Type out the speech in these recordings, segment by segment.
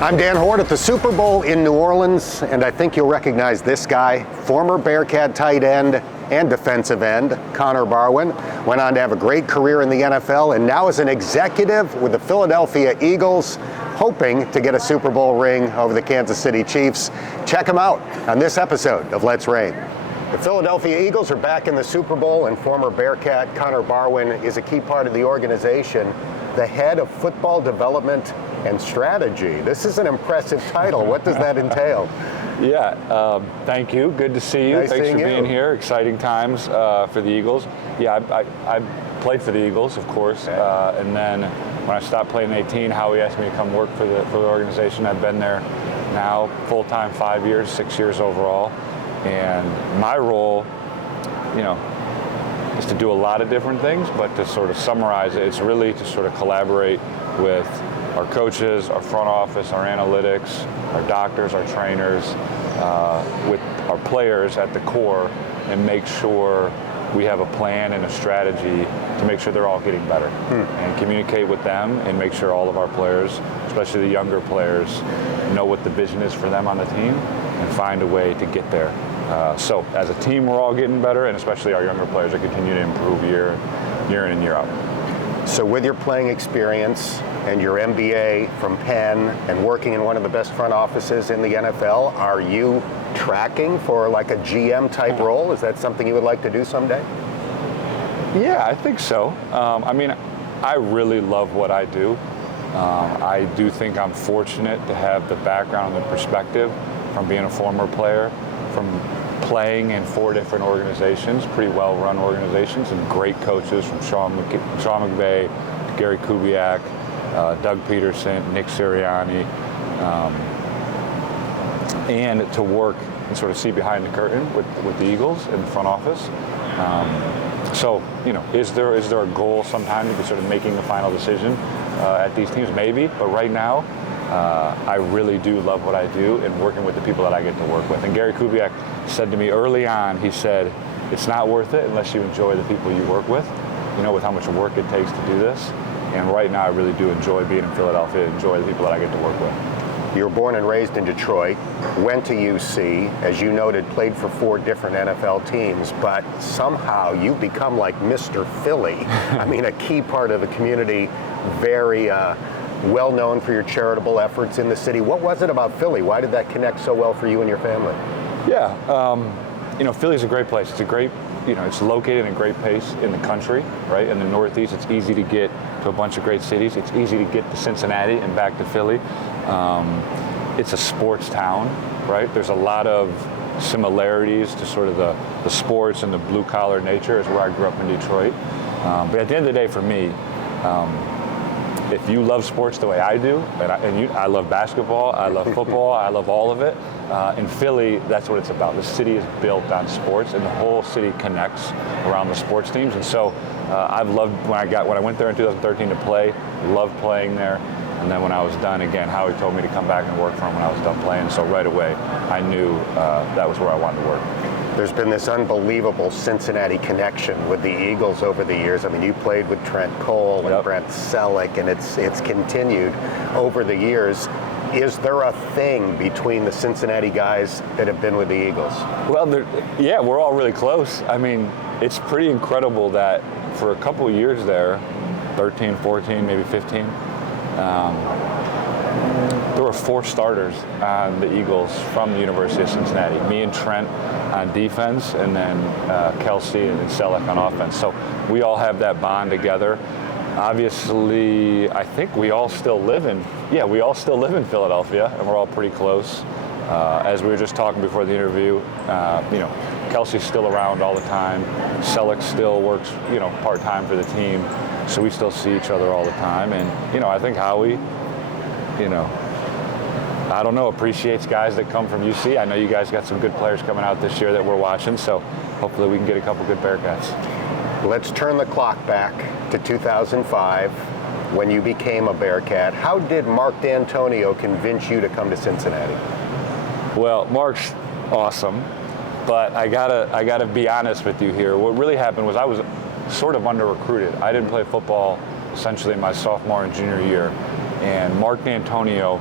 I'm Dan Hoard at the Super Bowl in New Orleans, and I think you'll recognize this guy, former Bearcat tight end and defensive end, Connor Barwin. Went on to have a great career in the NFL and now is an executive with the Philadelphia Eagles, hoping to get a Super Bowl ring over the Kansas City Chiefs. Check him out on this episode of Let's Reign. The Philadelphia Eagles are back in the Super Bowl, and former Bearcat Connor Barwin is a key part of the organization, the head of football development and strategy. This is an impressive title. What does that entail? Yeah, thank you. Good to see you. Nice Thanks for seeing being you. here. Exciting times for the Eagles. Yeah, I played for the Eagles, of course, and then when I stopped playing in 18, Howie asked me to come work for the organization. I've been there now full-time 5 years, 6 years overall, and my role, is to do a lot of different things, but to sort of summarize it, it's really to sort of collaborate with our coaches, our front office, our analytics, our doctors, our trainers, with our players at the core, and make sure we have a plan and a strategy to make sure they're all getting better, and communicate with them and make sure all of our players, especially the younger players, know what the vision is for them on the team and find a way to get there. So as a team, we're all getting better, and especially our younger players are continuing to improve year in and year out. So with your playing experience and your MBA from Penn and working in one of the best front offices in the NFL, are you tracking for like a GM type role? Is that something you would like to do someday? Yeah, I think so. I really love what I do. I do think I'm fortunate to have the background and the perspective from being a former player, from playing in 4 different organizations, pretty well-run organizations, and great coaches from Sean McVay, to Gary Kubiak, Doug Peterson, Nick Sirianni, and to work and sort of see behind the curtain with the Eagles in the front office. Is there a goal sometime to be sort of making the final decision at these teams? Maybe, but right now, I really do love what I do and working with the people that I get to work with. And Gary Kubiak said to me early on, he said, it's not worth it unless you enjoy the people you work with, with how much work it takes to do this. And right now I really do enjoy being in Philadelphia, enjoy the people that I get to work with. You were born and raised in Detroit, went to UC, as you noted, played for 4 different NFL teams, but somehow you've become like Mr. Philly. A key part of the community, very well known for your charitable efforts in the city. What was it about Philly? Why did that connect so well for you and your family? Yeah, Philly's a great place. It's a great, it's located in a great place in the country, right? In the Northeast, it's easy to get to a bunch of great cities. It's easy to get to Cincinnati and back to Philly. It's a sports town, right? There's a lot of similarities to sort of the sports and the blue-collar nature is where I grew up in Detroit. But at the end of the day, for me, if you love sports the way I do, I love basketball, I love football, I love all of it. In Philly, that's what it's about. The city is built on sports, and the whole city connects around the sports teams. And so I've loved when I went there in 2013 to play, loved playing there. And then when I was done, again, Howie told me to come back and work for him when I was done playing. So right away, I knew that was where I wanted to work. There's been this unbelievable Cincinnati connection with the Eagles over the years. You played with Trent Cole and Brent Selleck, and it's continued over the years. Is there a thing between the Cincinnati guys that have been with the Eagles? Well, we're all really close. It's pretty incredible that for a couple of years there, 13, 14, maybe 15, there were 4 starters on the Eagles from the University of Cincinnati. Me and Trent on defense, and then Kelsey and Selleck on offense. So we all have that bond together. Obviously, I think we all still live in Philadelphia, and we're all pretty close. As we were just talking before the interview, Kelsey's still around all the time. Selleck still works, part-time for the team. So we still see each other all the time. And, I think Howie, appreciates guys that come from UC. I know you guys got some good players coming out this year that we're watching, so hopefully we can get a couple good Bearcats. Let's turn the clock back to 2005 when you became a Bearcat. How did Mark D'Antonio convince you to come to Cincinnati? Well, Mark's awesome, but I gotta be honest with you here. What really happened was I was sort of under-recruited. I didn't play football essentially my sophomore and junior year, and Mark D'Antonio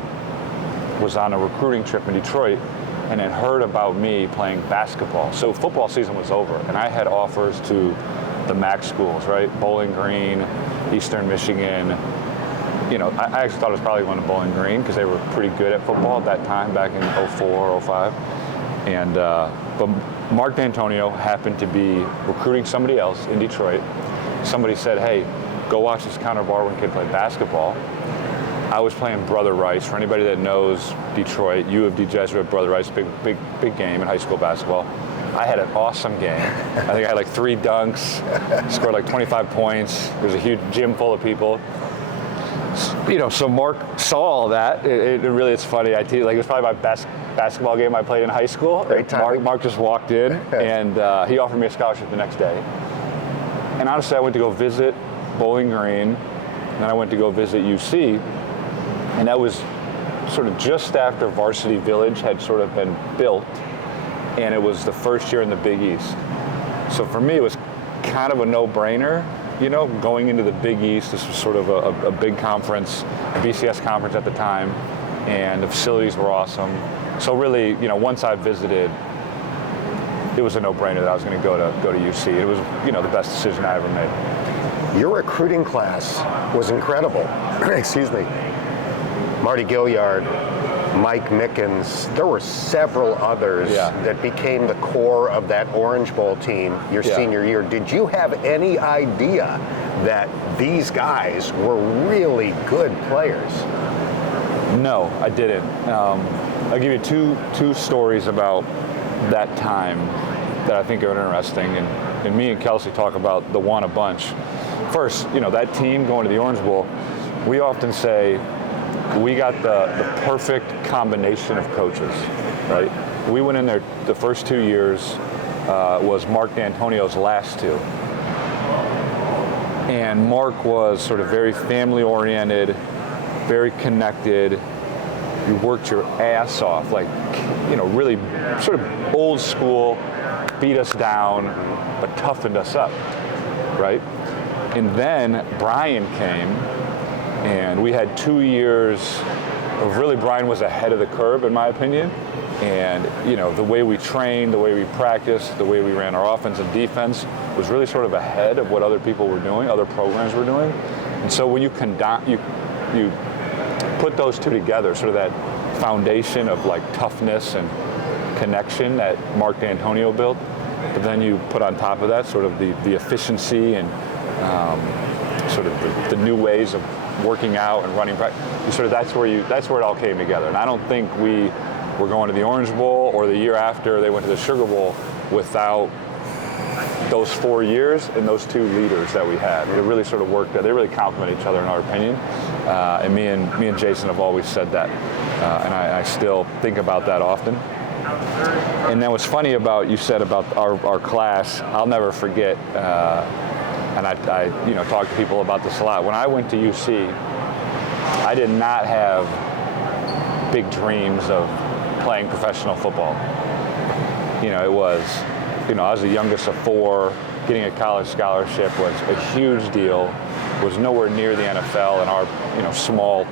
was on a recruiting trip in Detroit and had heard about me playing basketball. So football season was over, and I had offers to the MAC schools, right? Bowling Green, Eastern Michigan. I actually thought I was probably going to Bowling Green because they were pretty good at football at that time, back in 04, 05. And but Mark D'Antonio happened to be recruiting somebody else in Detroit. Somebody said, hey, go watch this Connor Barwin kid play basketball. I was playing Brother Rice. For anybody that knows Detroit, U of D Jesuit, Brother Rice, big game in high school basketball. I had an awesome game. I think I had like 3 dunks, scored like 25 points. There was a huge gym full of people. So Mark saw all that. It's funny. It was probably my best basketball game I played in high school. Mark just walked in, and he offered me a scholarship the next day. And honestly, I went to go visit Bowling Green, and then I went to go visit UC, and that was sort of just after Varsity Village had sort of been built, and it was the first year in the Big East. So for me, it was kind of a no-brainer, going into the Big East. This was sort of a big conference, a BCS conference at the time, and the facilities were awesome. So really, once I visited, it was a no-brainer that I was going to go to UC. It was, the best decision I ever made. Your recruiting class was incredible. Excuse me. Marty Gilliard, Mike Mickens, there were several others that became the core of that Orange Bowl team your senior year. Did you have any idea that these guys were really good players? No, I didn't. I'll give you two stories about that time that I think are interesting, and me and Kelsey talk about the one a bunch. First, that team going to the Orange Bowl, we often say we got the perfect combination of coaches, right? We went in there, the first 2 years was Mark D'Antonio's last 2. And Mark was sort of very family-oriented, very connected. You worked your ass off, really sort of old school, beat us down, but toughened us up, right? And then Brian came, and we had 2 years of really, Brian was ahead of the curve, in my opinion. And, the way we trained, the way we practiced, the way we ran our offense and defense was really sort of ahead of what other people were doing, other programs were doing. And so when you put those two together, sort of that foundation of toughness and connection that Mark D'Antonio built, but then you put on top of that sort of the efficiency and sort of the new ways of working out and running practice. That's where it all came together. And I don't think we were going to the Orange Bowl or the year after they went to the Sugar Bowl without those 4 years and those 2 leaders that we had. It really sort of worked. They really complement each other in our opinion. And me and Jason have always said that, and I still think about that often. And then what's funny about you said about our class, I'll never forget. And I talk to people about this a lot. When I went to UC, I did not have big dreams of playing professional football. It was, I was the youngest of 4. Getting a college scholarship was a huge deal. Was nowhere near the NFL and our, small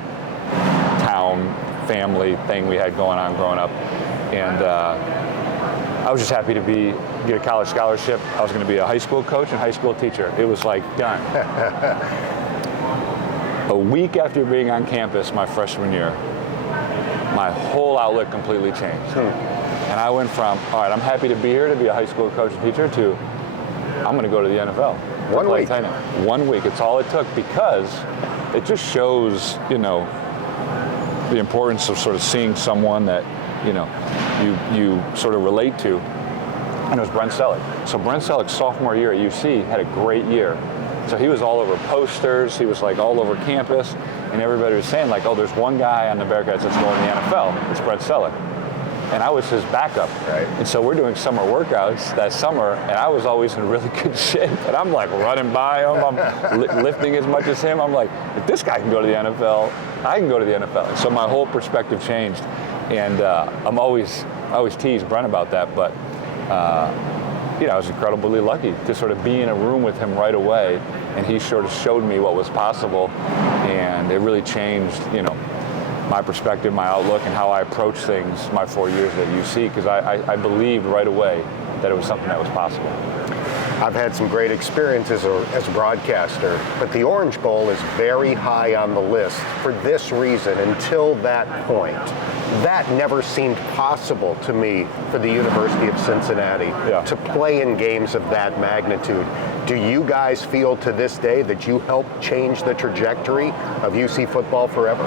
town family thing we had going on growing up. And I was just happy to get a college scholarship. I was going to be a high school coach and high school teacher. It was done. A week after being on campus my freshman year, my whole outlook completely changed. And I went from, all right, I'm happy to be here to be a high school coach and teacher, to I'm going to go to the NFL. 1 week. 1 week. It's all it took, because it just shows, the importance of sort of seeing someone that, you sort of relate to. And it was Brent Selleck. So Brent Selleck, sophomore year at UC, had a great year. So he was all over posters. He was all over campus, and everybody was saying oh, there's one guy on the Bearcats that's going to the NFL. It's Brent Selleck. And I was his backup. Right. And so we're doing summer workouts that summer, and I was always in really good shape. And I'm running by him. I'm lifting as much as him. I'm if this guy can go to the NFL, I can go to the NFL. And so my whole perspective changed. And I always tease Brent about that, but I was incredibly lucky to sort of be in a room with him right away, and he sort of showed me what was possible, and it really changed, my perspective, my outlook, and how I approach things my 4 years at UC, because I believed right away that it was something that was possible. I've had some great experiences as a broadcaster, but the Orange Bowl is very high on the list for this reason. Until that point, that never seemed possible to me for the University of Cincinnati to play in games of that magnitude. Do you guys feel to this day that you helped change the trajectory of UC football forever?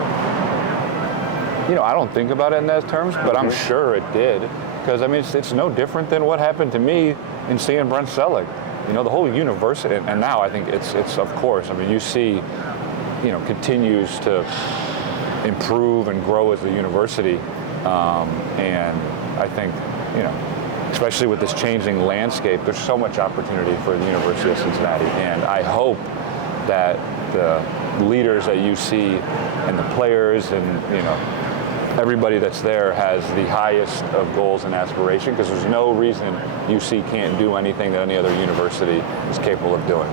You know, I don't think about it in those terms, but I'm sure it did. Because, I mean, it's no different than what happened to me in seeing Brent Selleck. You know, the whole university, and now I think it's of course, I mean, UC, you know, continues to improve and grow as a university. And I think, you know, especially with this changing landscape, there's so much opportunity for the University of Cincinnati. And I hope that the leaders at UC and the players and, you know, everybody that's there has the highest of goals and aspiration, because there's no reason UC can't do anything that any other university is capable of doing.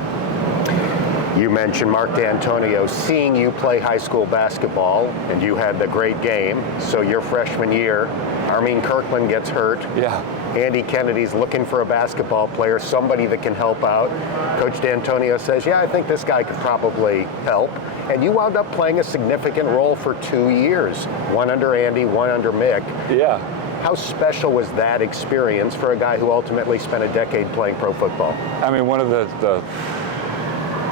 You mentioned Mark D'Antonio seeing you play high school basketball, and you had the great game. So your freshman year, Armin Kirkland gets hurt. Yeah. Andy Kennedy's looking for a basketball player, somebody that can help out. Coach D'Antonio says, yeah, I think this guy could probably help. And you wound up playing a significant role for 2 years, one under Andy, one under Mick. Yeah. How special was that experience for a guy who ultimately spent a decade playing pro football? I mean, one of the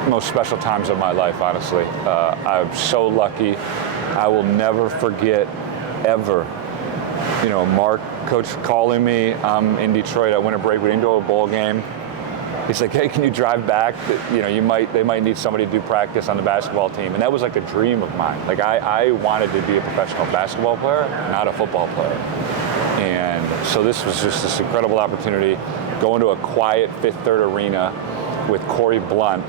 most special times of my life, honestly. I'm so lucky. I will never forget, ever, you know, Mark, coach calling me. I'm in Detroit. I went a break. We didn't go to a bowl game. He's like, hey, can you drive back? You know, they might need somebody to do practice on the basketball team. And that was like a dream of mine. Like, I wanted to be a professional basketball player, not a football player. And so this was just this incredible opportunity, going to a quiet Fifth Third arena with Corey Blunt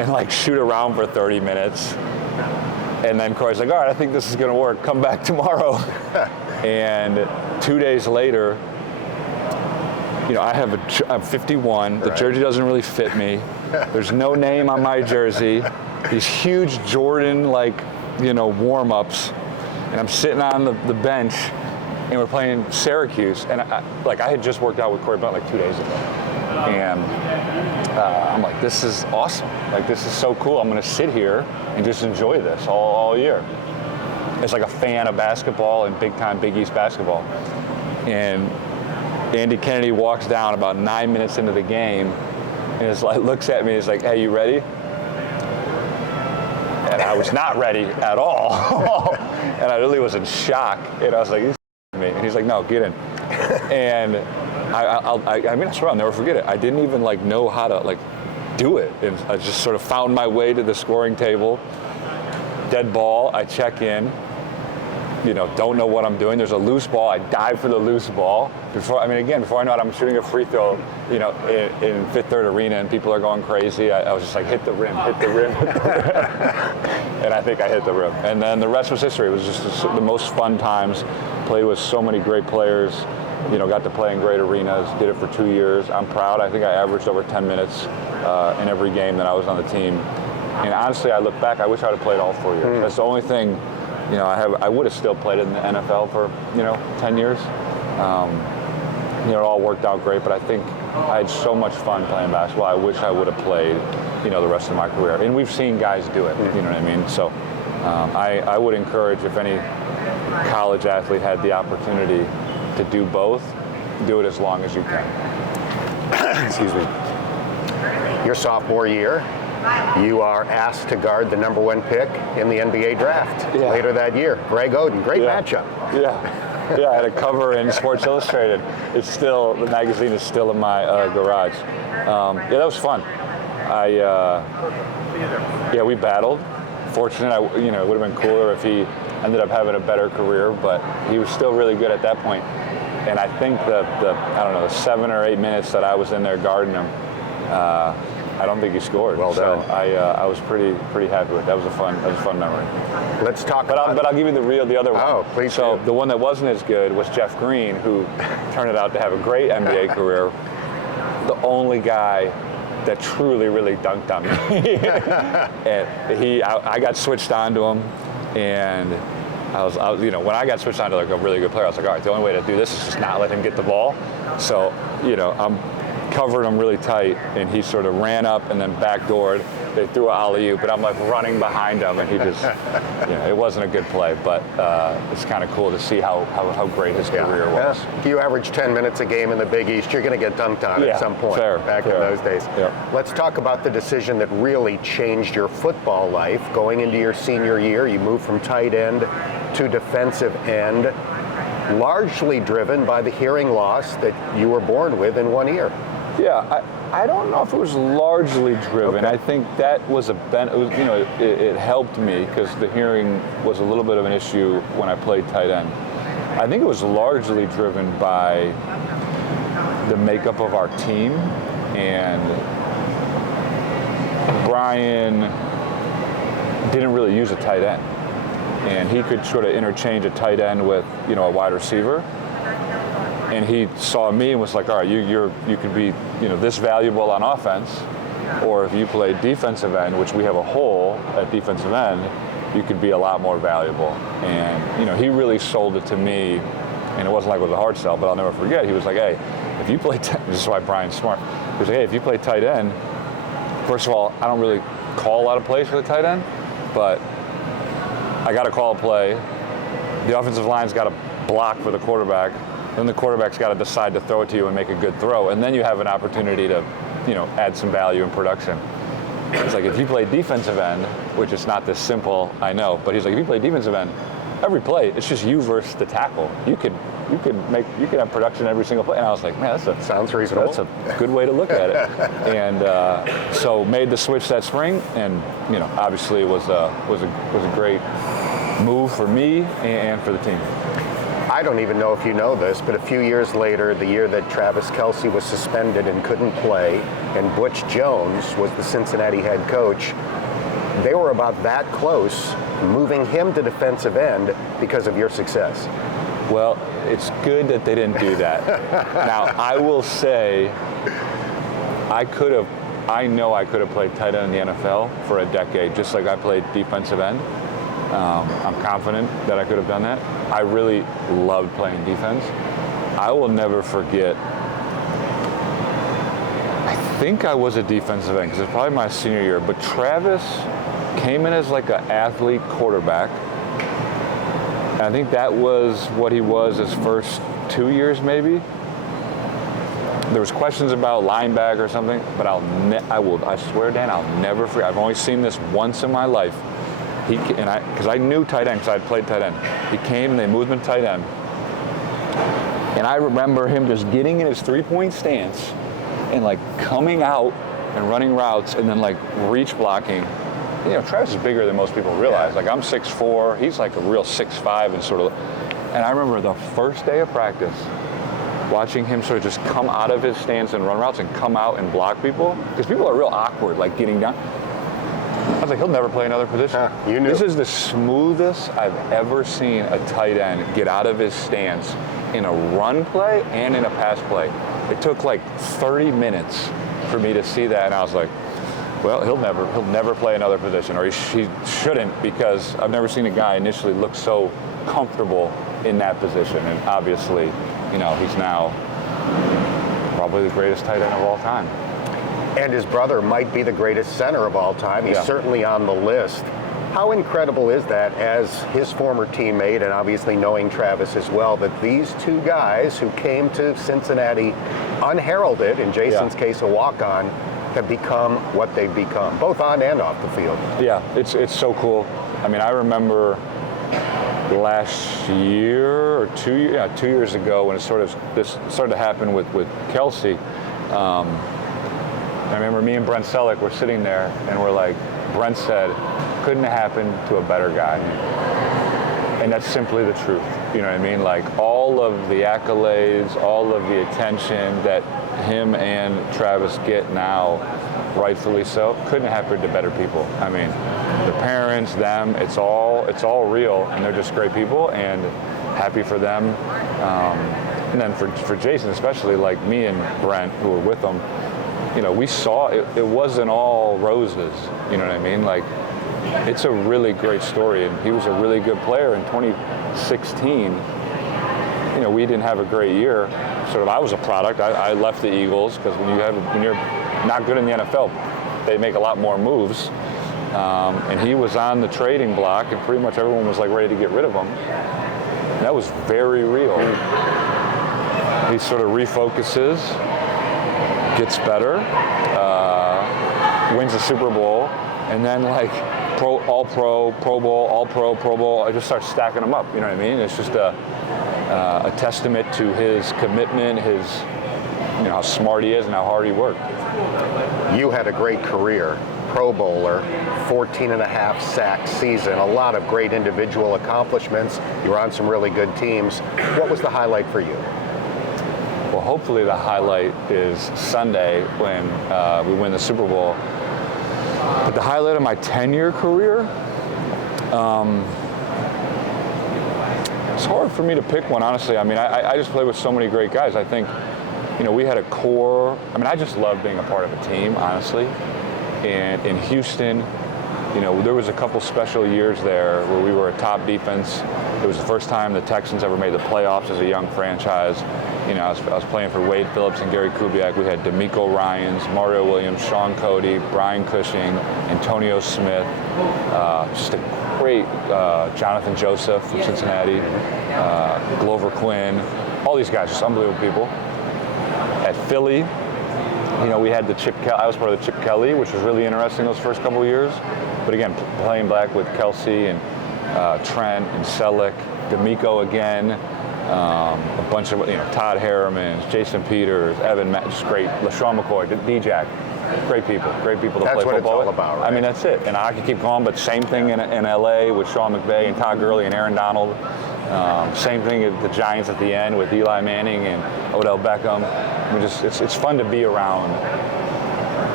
and like shoot around for 30 minutes. And then Corey's like, all right, I think this is going to work. Come back tomorrow. And 2 days later, you know, I'm 51. The jersey doesn't really fit me. There's no name on my jersey. These huge Jordan, like, you know, warm-ups. And I'm sitting on the bench, and we're playing Syracuse. And I had just worked out with Corey Blunt like 2 days ago. And I'm like, this is awesome. Like, this is so cool. I'm going to sit here and just enjoy this all year. It's like a fan of basketball and big-time Big East basketball. And Andy Kennedy walks down about 9 minutes into the game and is like, looks at me and is like, hey, you ready? And I was not ready at all. And I really was in shock. And I was like, me. And he's like, no, get in. And I mean, I swear I'll never forget it. I didn't even like know how to like do it. And I just sort of found my way to the scoring table. Dead ball, I check in. You know, don't know what I'm doing. There's a loose ball. I dive for the loose ball. Before I know it, I'm shooting a free throw, you know, in Fifth Third Arena, and people are going crazy. I was just like, hit the rim, hit the rim, hit the rim. And I think I hit the rim. And then the rest was history. It was just the most fun times. Played with so many great players. You know, got to play in great arenas. Did it for 2 years. I'm proud. I think I averaged over 10 minutes in every game that I was on the team. And honestly, I look back, I wish I would have played all 4 years. That's the only thing. You know, I would have still played in the NFL for, you know, 10 years. You know, it all worked out great, but I think I had so much fun playing basketball. I wish I would have played, you know, the rest of my career. And we've seen guys do it, you know what I mean? So I would encourage, if any college athlete had the opportunity to do both, do it as long as you can. Excuse me. Your sophomore year, you are asked to guard the #1 pick in the NBA draft later that year. Greg Oden, great matchup. Yeah, I had a cover in Sports Illustrated. It's still, the magazine is still in my garage. Yeah, that was fun. We battled. Fortunate, you know, it would have been cooler if he ended up having a better career, but he was still really good at that point. And I think the 7 or 8 minutes that I was in there guarding him, I don't think he scored. Well done. So I was pretty happy with it. That was a fun memory. Let's talk but I'll give you the other one. Oh, please. So the one that wasn't as good was Jeff Green, who turned out to have a great NBA career. The only guy that truly really dunked on me. And I got switched on to him, and when I got switched on to like a really good player, I was like, all right, the only way to do this is just not let him get the ball. So, I'm covered him really tight, and he sort of ran up and then backdoored. They threw an alley-oop, but I'm like running behind him, and he just, it wasn't a good play, but it's kind of cool to see how great his career was. If you average 10 minutes a game in the Big East, you're going to get dunked on at some point back in those days. Yeah. Let's talk about the decision that really changed your football life. Going into your senior year, you moved from tight end to defensive end, largely driven by the hearing loss that you were born with in one ear. Yeah, I don't know if it was largely driven. Okay. I think that was it helped me because the hearing was a little bit of an issue when I played tight end. I think it was largely driven by the makeup of our team, and Brian didn't really use a tight end, and he could sort of interchange a tight end with a wide receiver. And he saw me and was like, all right, you can be this valuable on offense, or if you play defensive end, which we have a hole at defensive end, you could be a lot more valuable. And he really sold it to me, and it wasn't like it was a hard sell, but I'll never forget. He was like, hey, if you play, this is why Brian's smart. He was like, hey, if you play tight end, first of all, I don't really call a lot of plays for the tight end, but I got to call a play. The offensive line's got to block for the quarterback. Then the quarterback's got to decide to throw it to you and make a good throw, and then you have an opportunity to, add some value in production. It's like if you play defensive end, which is not this simple, I know, but he's like, if you play defensive end, every play it's just you versus the tackle. You could have production every single play. And I was like, man, sounds reasonable. That's a good way to look at it. And so made the switch that spring, and obviously it was a great move for me and for the team. I don't even know if you know this, but a few years later, the year that Travis Kelce was suspended and couldn't play, and Butch Jones was the Cincinnati head coach, they were about that close, moving him to defensive end because of your success. Well, it's good that they didn't do that. Now, I will say, I know I could have played tight end in the NFL for a decade, just like I played defensive end. I'm confident that I could have done that. I really loved playing defense. I will never forget, I think I was a defensive end because it's probably my senior year, but Travis came in as like an athlete quarterback. And I think that was what he was his first 2 years maybe. There was questions about linebacker or something, but I swear, Dan, I'll never forget. I've only seen this once in my life. Because I knew tight end, because I had played tight end. He came and they moved him to tight end. And I remember him just getting in his three-point stance and like coming out and running routes and then like reach blocking. Travis is bigger than most people realize. Like I'm 6'4", he's like a real 6'5", and sort of. And I remember the first day of practice, watching him sort of just come out of his stance and run routes and come out and block people, because people are real awkward, like getting down. I was like, he'll never play another position. You knew. This is the smoothest I've ever seen a tight end get out of his stance in a run play and in a pass play. It took like 30 minutes for me to see that, and I was like, well, he'll never play another position, or he shouldn't, because I've never seen a guy initially look so comfortable in that position. And obviously, he's now probably the greatest tight end of all time. And his brother might be the greatest center of all time. He's certainly on the list. How incredible is that, as his former teammate, and obviously knowing Travis as well, that these two guys who came to Cincinnati unheralded, in Jason's case a walk-on, have become what they've become, both on and off the field. Yeah, it's so cool. I mean, I remember last year or 2 years ago when this started to happen with Kelce. I remember me and Brent Selleck were sitting there, and we're like, Brent said, couldn't have happened to a better guy. And that's simply the truth. You know what I mean? Like all of the accolades, all of the attention that him and Travis get now, rightfully so, couldn't have happened to better people. I mean, the parents, them, it's all real, and they're just great people, and happy for them. And then for Jason, especially, like me and Brent, who were with him, we saw it wasn't all roses. You know what I mean? Like, it's a really great story, and he was a really good player. In 2016, we didn't have a great year. Sort of, I was a product. I left the Eagles because when you're not good in the NFL, they make a lot more moves. And he was on the trading block, and pretty much everyone was like ready to get rid of him. And that was very real. He sort of refocuses, gets better, wins the Super Bowl, and then like All Pro, Pro Bowl, All Pro, Pro Bowl. I just start stacking them up. You know what I mean? It's just a testament to his commitment, his how smart he is, and how hard he worked. You had a great career. Pro Bowler, 14.5 sack season, a lot of great individual accomplishments. You were on some really good teams. What was the highlight for you? Well, hopefully the highlight is Sunday when we win the Super Bowl. But the highlight of my 10-year career, it's hard for me to pick one, honestly. I mean, I just played with so many great guys. I think, we had a core. I mean, I just love being a part of a team, honestly. And in Houston, there was a couple special years there where we were a top defense. It was the first time the Texans ever made the playoffs as a young franchise. I was playing for Wade Phillips and Gary Kubiak. We had D'Amico Ryans, Mario Williams, Sean Cody, Brian Cushing, Antonio Smith, just a great Jonathan Joseph from Cincinnati, Glover Quinn, all these guys, just unbelievable people. At Philly, we had the Chip Kelly. I was part of the Chip Kelly, which was really interesting those first couple of years. But again, playing back with Kelsey and Trent and Selleck, D'Amico again, a bunch of Todd Harriman, Jason Peters, Evan Matt, just great. LaShawn McCoy, D-Jack, great people to that's play football with. That's what it's all about, right? I mean, that's it. And I could keep going, but same thing in LA with Sean McVay and Todd Gurley and Aaron Donald. Same thing at the Giants at the end with Eli Manning and Odell Beckham. I mean, it's fun to be around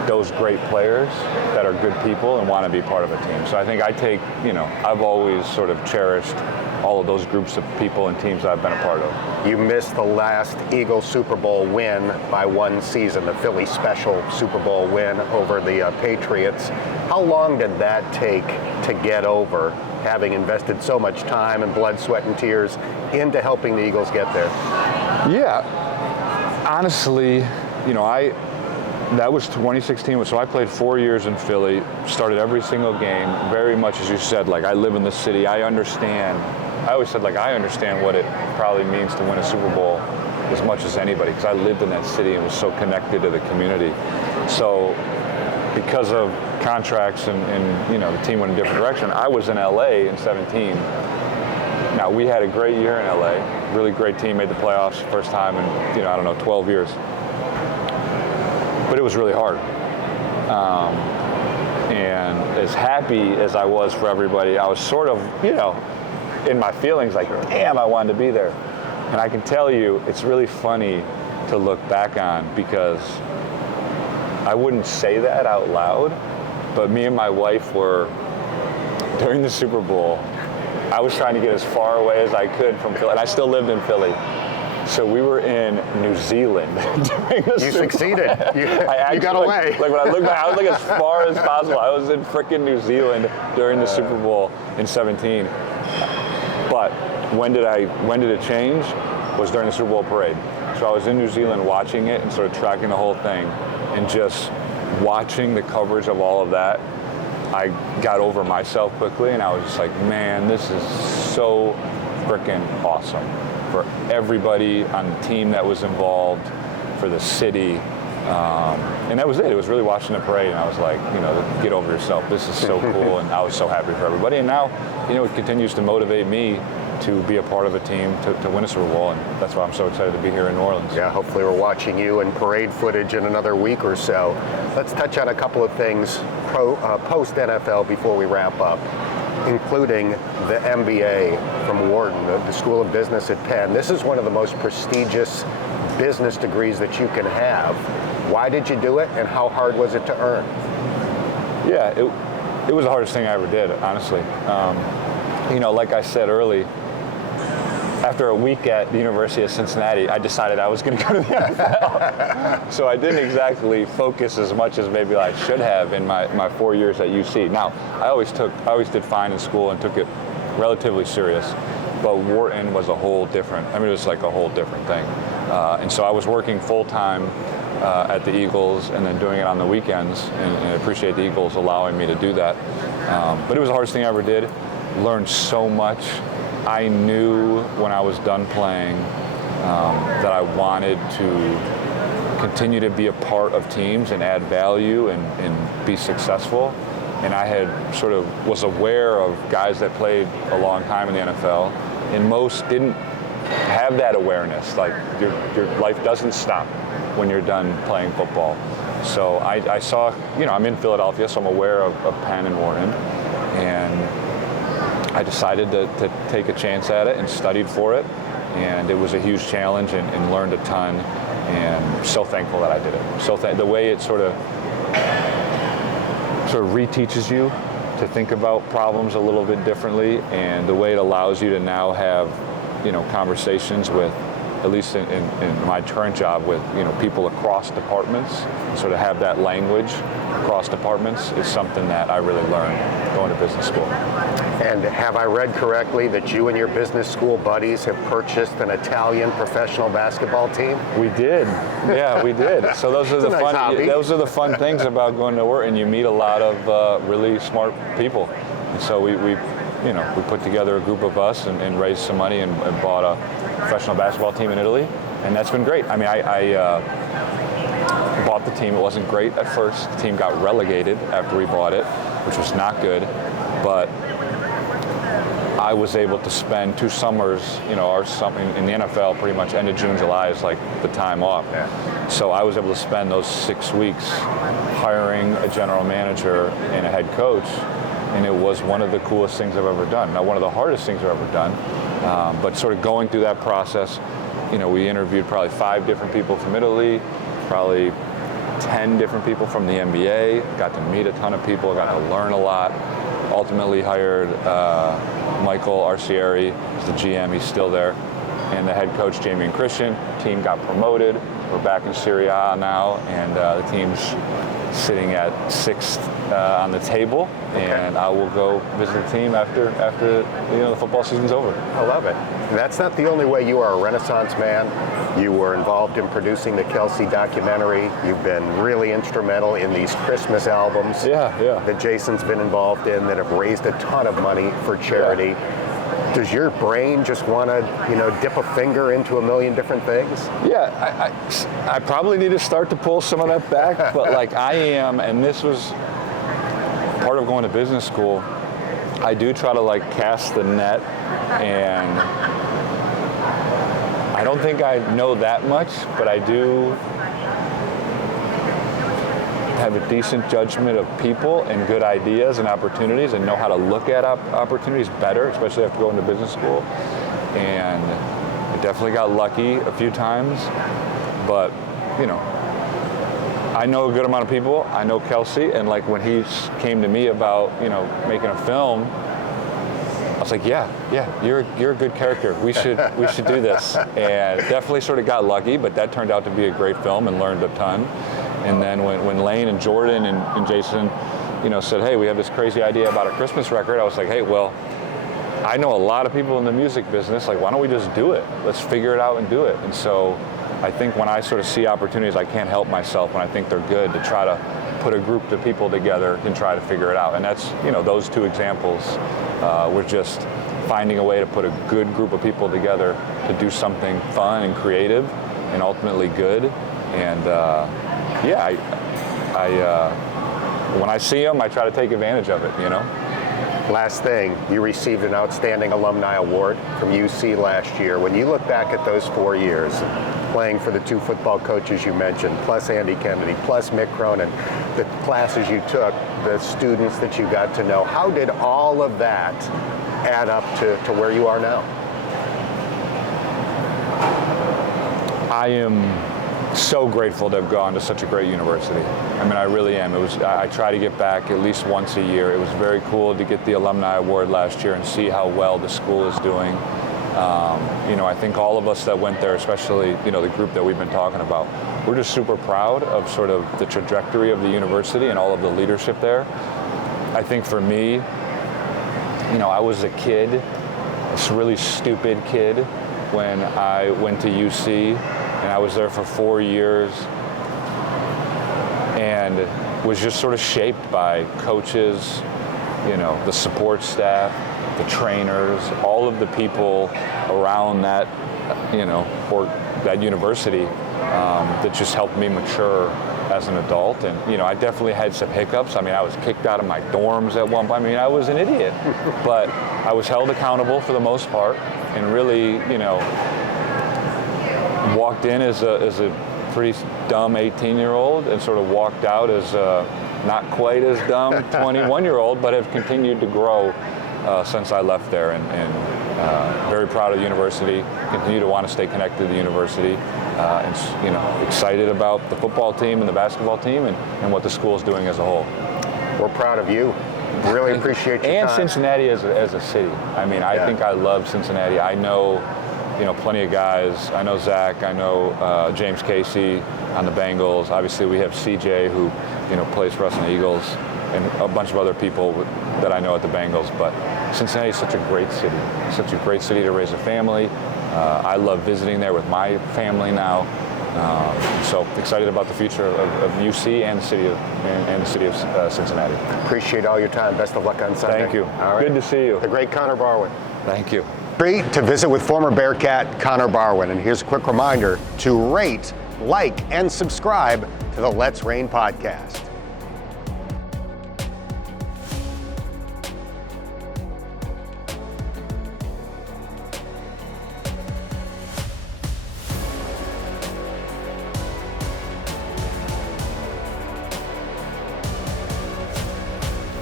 those great players that are good people and want to be part of a team. So I think I've always sort of cherished all of those groups of people and teams that I've been a part of. You missed the last Eagles Super Bowl win by one season, the Philly special Super Bowl win over the Patriots. How long did that take to get over, having invested so much time and blood, sweat, and tears into helping the Eagles get there? Yeah, honestly, that was 2016, so I played 4 years in Philly, started every single game, very much as you said, like I live in the city, I understand. I always said, like, I understand what it probably means to win a Super Bowl as much as anybody, because I lived in that city and was so connected to the community. So because of contracts and the team went in a different direction, I was in LA in 17. Now, we had a great year in LA, really great team, made the playoffs first time in, 12 years. But it was really hard. And as happy as I was for everybody, I was sort of, in my feelings like, damn, I wanted to be there. And I can tell you, it's really funny to look back on, because I wouldn't say that out loud, but me and my wife were, during the Super Bowl, I was trying to get as far away as I could from Philly, and I still lived in Philly. So we were in New Zealand during the Super Bowl. You succeeded. You got away. Like when I look back, I was like as far as possible. I was in frickin' New Zealand during the Super Bowl in 17. But when did it change? Was during the Super Bowl parade. So I was in New Zealand watching it and sort of tracking the whole thing, and just watching the coverage of all of that, I got over myself quickly, and I was just like, man, this is so frickin' awesome for everybody on the team that was involved, for the city. And that was it. It was really watching the parade, and I was like, get over yourself. This is so cool, and I was so happy for everybody. And now, it continues to motivate me to be a part of a team to win a Super Bowl, and that's why I'm so excited to be here in New Orleans. Yeah, hopefully we're watching you in parade footage in another week or so. Let's touch on a couple of things post-NFL before we wrap up, including the MBA from Wharton, the School of Business at Penn. This is one of the most prestigious business degrees that you can have. Why did you do it, and how hard was it to earn? Yeah, it was the hardest thing I ever did, honestly. Like I said early, after a week at the University of Cincinnati, I decided I was going to go to the NFL. So I didn't exactly focus as much as maybe I should have in my 4 years at UC. Now, I always did fine in school and took it relatively serious, but Wharton was a whole different, it was like a whole different thing. And so I was working full-time at the Eagles and then doing it on the weekends, and I appreciate the Eagles allowing me to do that. But it was the hardest thing I ever did. Learned so much. I knew when I was done playing that I wanted to continue to be a part of teams and add value and be successful. And I had was aware of guys that played a long time in the NFL, and most didn't have that awareness. Like your life doesn't stop when you're done playing football. So I saw, I'm in Philadelphia, so I'm aware of Penn and Wharton, and I decided to take a chance at it and studied for it, and it was a huge challenge and learned a ton, and so thankful that I did it. So the way it sort of reteaches you to think about problems a little bit differently, and the way it allows you to now have conversations with, at least in my current job, with people across departments, sort of have that language across departments is something that I really learned going to business school. And have I read correctly that you and your business school buddies have purchased an Italian professional basketball team? We did. Yeah, we did. So those are the nice fun. hobby. Those are the fun things about going to work, and you meet a lot of really smart people. And so we put together a group of us and raised some money and bought a professional basketball team in Italy, and that's been great. I bought the team. It wasn't great at first. The team got relegated after we bought it, which was not good, but I was able to spend 2 summers, in the NFL, pretty much end of June, July is like the time off. Yeah. So I was able to spend those 6 weeks hiring a general manager and a head coach, and it was one of the coolest things I've ever done. Now, one of the hardest things I've ever done, but sort of going through that process, we interviewed probably 5 different people from Italy, probably 10 different people from the NBA, got to meet a ton of people, got to learn a lot. Ultimately hired Michael Arcieri as the GM, he's still there, and the head coach Jamie and Christian. Team got promoted, we're back in Serie A now, and the team's sitting at 6th on the table, and I will go visit the team after the football season's over. I love it. And that's not the only way you are a Renaissance man. You were involved in producing the Kelsey documentary. You've been really instrumental in these Christmas albums that Jason's been involved in that have raised a ton of money for charity. Yeah. Does your brain just want to, dip a finger into a million different things? Yeah, I probably need to start to pull some of that back, but I am, and this was part of going to business school, I do try to cast the net, and I don't think I know that much, but I do have a decent judgment of people and good ideas and opportunities, and know how to look at opportunities better, especially after going to business school. And I definitely got lucky a few times, but I know a good amount of people. I know Kelsey, and when he came to me about making a film, I was like, yeah, you're a good character. We should do this. And definitely sort of got lucky, but that turned out to be a great film and learned a ton. And then when Lane and Jordan and Jason, said, hey, we have this crazy idea about a Christmas record, I was like, hey, well, I know a lot of people in the music business. Why don't we just do it? Let's figure it out and do it. And so I think when I sort of see opportunities, I can't help myself when I think they're good to try to put a group of people together and try to figure it out. And that's, those 2 examples were just finding a way to put a good group of people together to do something fun and creative and ultimately good. And when I see them, I try to take advantage of it, Last thing, you received an Outstanding Alumni Award from UC last year. When you look back at those 4 years, playing for the 2 football coaches you mentioned, plus Andy Kennedy, plus Mick Cronin, the classes you took, the students that you got to know, how did all of that add up to where you are now? I am so grateful to have gone to such a great university. I really am. I try to get back at least once a year. It was very cool to get the Alumni Award last year and see how well the school is doing. I think all of us that went there, especially, the group that we've been talking about, we're just super proud of sort of the trajectory of the university and all of the leadership there. I think for me, I was a kid, this really stupid kid, when I went to UC, and I was there for 4 years, and was just sort of shaped by coaches, the support staff, the trainers, all of the people around that, or that university that just helped me mature as an adult. And, I definitely had some hiccups. I mean, I was kicked out of my dorms at one point. I mean, I was an idiot, but I was held accountable for the most part, and really, walked in as a pretty dumb 18-year-old and sort of walked out as a not quite as dumb 21-year-old, but have continued to grow since I left there, and very proud of the university, continue to want to stay connected to the university, and excited about the football team and the basketball team and what the school is doing as a whole. We're proud of you. Really appreciate your and time. Cincinnati as a city. I mean, I think I love Cincinnati. I know, plenty of guys. I know Zach. I know James Casey on the Bengals. Obviously, we have CJ who, plays for us in the Eagles, and a bunch of other people that I know at the Bengals. But Cincinnati is such a great city to raise a family. I love visiting there with my family now. So excited about the future of UC and the city of Cincinnati. Appreciate all your time. Best of luck on Sunday. Thank you. All right. Good to see you. The great Connor Barwin. Thank you. Great to visit with former Bearcat Connor Barwin. And here's a quick reminder to rate, like, and subscribe to the Let's Reign podcast.